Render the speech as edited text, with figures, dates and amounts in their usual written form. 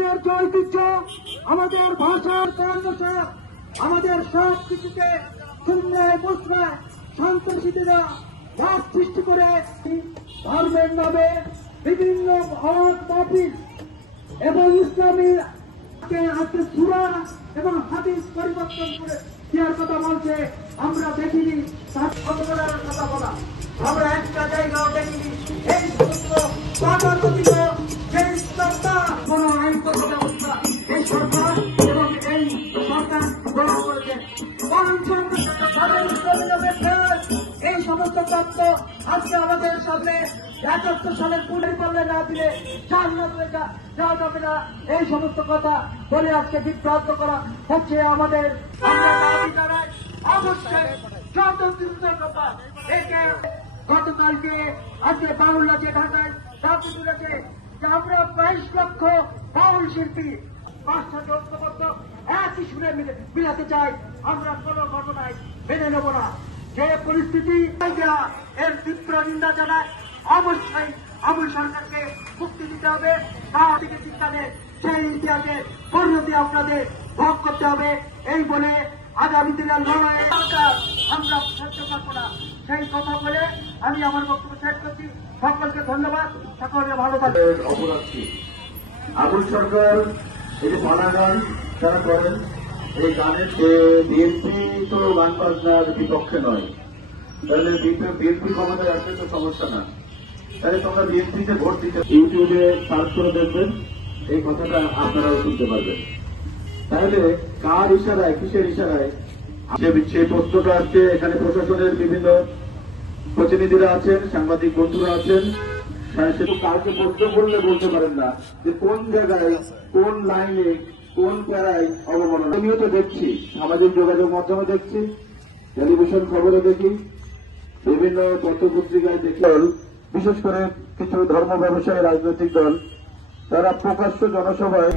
আমাদের যে ঐতিহ্য, আমাদের ভাষার পরামর্শ, আমাদের সব কিছুকে সুন্দর মুসরায় সন্ত্রাসীরা ভাব সৃষ্টি করে ধর্মের নামে বিভিন্ন অবাধ মাহফিল এবং ইসলামী আজকে সূরা এবং হাদিস পরিবর্তন করে দেওয়ার কথা বলছে। আমরা দেখিনি তার অবদানের কথা বলা, আমরা একটা জায়গাও দেখিনি। এই সমস্ত তথাকথিত যে ইসলামটা কোন আইনগত ব্যবস্থা এই সরকার এবং এই সরকার গ্রহণ করেছে, এই সমস্ত তথ্য আজকে আমাদের সামনে ৭১ সালের পুনর্বলে না দিলে যাওয়া যাবে না। এই সমস্ত কথা বলে আজকে বিভ্রান্ত করা হচ্ছে আমাদের। আমরা দাবি জানাই অবশ্যই যত দ্রুত কথা একে গতকালকে আজকে বাউল্লা যে ঢাকায় দাবি তুলেছে যে আমরা ২২ লক্ষ বাউল শিল্পী ৫টা ঐক্যবদ্ধ একই সুরে মিলাতে চাই। আমরা কোনো ঘটনায় মেনে নেব না। যে পরিস্থিতি এর তীব্র নিন্দা জানায়। অবশ্যই আওয়ামী সরকারকে মুক্তি দিতে হবে, তার দিকে চিন্তা নেই, সেই ইতিহাসে পরিণতি আপনাদের ভোগ করতে হবে। এই বলে আগামী দিনের লড়াইয়ে আমরা সহ্য করবো না, সেই কথা বলে আমি আমার বক্তব্য শেষ করছি। সকলকে ধন্যবাদ, সকলকে ভালো থাকবেন। অপরাধী আবুল সরকার এই যে বানা গান যারা করেন, এই গানের বিএনপি তো গান বাজনার বিপক্ষে নয়, তাহলে বিএনপি ক্ষমতায় আসলে তো সমস্যা না। তাহলে তোমরা বিএনপিতে ভোট দিতে ইউটিউবে সার্চ করে দেখবেন, এই কথাটা আপনারাও শুনতে পারবেন। তাহলে কার ইশারায়, কিসের ইশারায় সেই প্রশ্নটা আসছে? এখানে প্রশাসনের বিভিন্ন প্রতিনিধিরা আছেন, সাংবাদিক বন্ধুরা আছেন, সেটা কাউকে প্রশ্ন করলে বলতে পারেন না যে কোন জায়গায়, কোন লাইনে, কোন প্যারায় অবমাননা। আমিও তো দেখছি, সামাজিক যোগাযোগ মাধ্যমে দেখছি, টেলিভিশন খবরে দেখি, বিভিন্ন পত্রপত্রিকায় দেখি, বিশেষ করে কিছু ধর্ম ব্যবসায়ী রাজনৈতিক দল তারা প্রকাশ্য জনসভায়